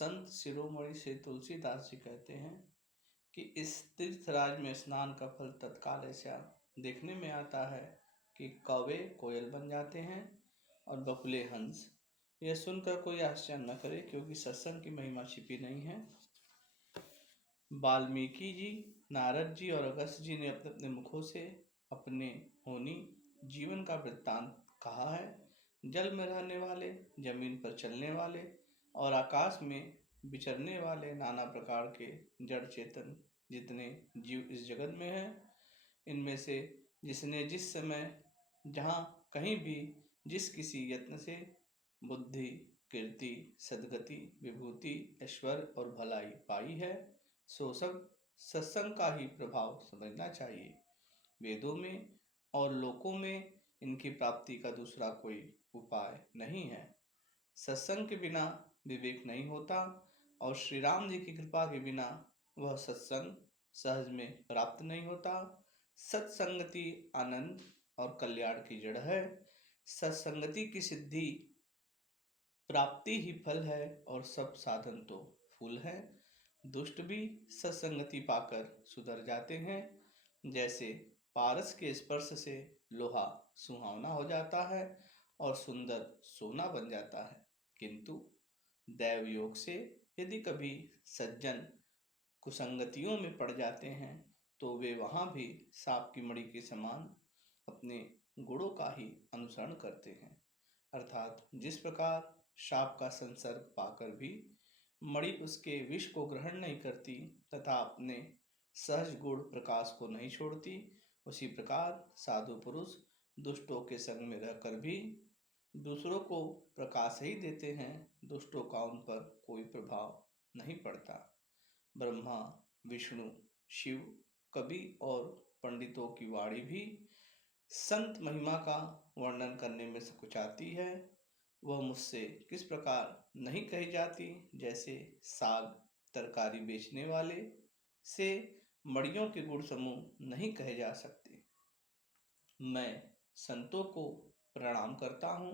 संत शिरोमणि श्री तुलसीदास जी कहते हैं कि इस तीर्थराज में स्नान का फल तत्काल ऐसा देखने में आता है कि कौवे कोयल बन जाते हैं और बकुले हंस। यह सुनकर कोई आश्चर्य न करे, क्योंकि सत्संग की महिमा छिपी नहीं है। वाल्मीकि जी, नारद जी और अगस्त्य जी ने अपने अपने मुखों से अपने होनी जीवन का वृत्तांत कहा है। जल में रहने वाले, जमीन पर चलने वाले और आकाश में विचरने वाले नाना प्रकार के जड़ चेतन जितने जीव इस जगत में हैं, इनमें से जिसने जिस समय जहाँ कहीं भी जिस किसी यत्न से बुद्धि, कीर्ति, सद्गति, विभूति, ऐश्वर्य और भलाई पाई है, सो सब सत्संग का ही प्रभाव समझना चाहिए। वेदों में और लोकों में इनकी प्राप्ति का दूसरा कोई उपाय नहीं है। सत्संग के बिना विवेक नहीं होता और श्री राम जी की कृपा के बिना वह सत्संग सहज में प्राप्त नहीं होता। सत्संगति आनंद और कल्याण की जड़ है। सत्संगति की सिद्धि प्राप्ति ही फल है और सब साधन तो फूल है। दुष्ट भी सत्संगति पाकर सुधर जाते हैं। जैसे पारस के स्पर्श से लोहा सुहावना हो जाता है और सुंदर सोना बन जाता है, किंतु दैव योग से यदि कभी सज्जन कुसंगतियों में पड़ जाते हैं तो वे वहां भी सांप की मणि के समान अपने गुणों का ही अनुसरण करते हैं। अर्थात जिस प्रकार सांप का संसर्ग पाकर भी मणि उसके विष को ग्रहण नहीं करती तथा अपने सहज गुण प्रकाश को नहीं छोड़ती, उसी प्रकार साधु पुरुष दुष्टों के संग में रहकर भी दूसरों को प्रकाश ही देते हैं, दुष्टों का उन पर कोई प्रभाव नहीं पड़ता। ब्रह्मा, विष्णु, शिव, कवि और पंडितों की वाणी भी संत महिमा का वर्णन करने में सकुचाती है। वह मुझसे किस प्रकार नहीं कही जाती, जैसे साग तरकारी बेचने वाले से मड़ियों के गुण समूह नहीं कहे जा सकते। मैं संतों को प्रणाम करता हूँ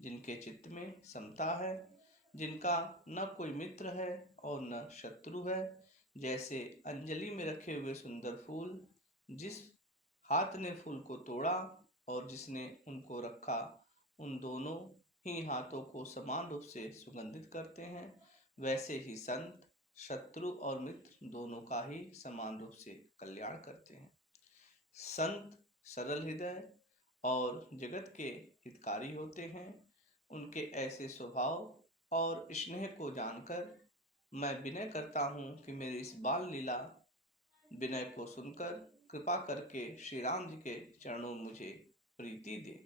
जिनके चित्त में समता है, जिनका न कोई मित्र है और न शत्रु है। जैसे अंजलि में रखे हुए सुंदर फूल, जिस हाथ ने फूल को तोड़ा और जिसने उनको रखा, उन दोनों ही हाथों को समान रूप से सुगंधित करते हैं, वैसे ही संत शत्रु और मित्र दोनों का ही समान रूप से कल्याण करते हैं। संत सरल हृदय और जगत के हितकारी होते हैं। उनके ऐसे स्वभाव और स्नेह को जानकर मैं विनय करता हूँ कि मेरी इस बाल लीला विनय को सुनकर कृपा करके श्री राम जी के चरणों में मुझे प्रीति दे।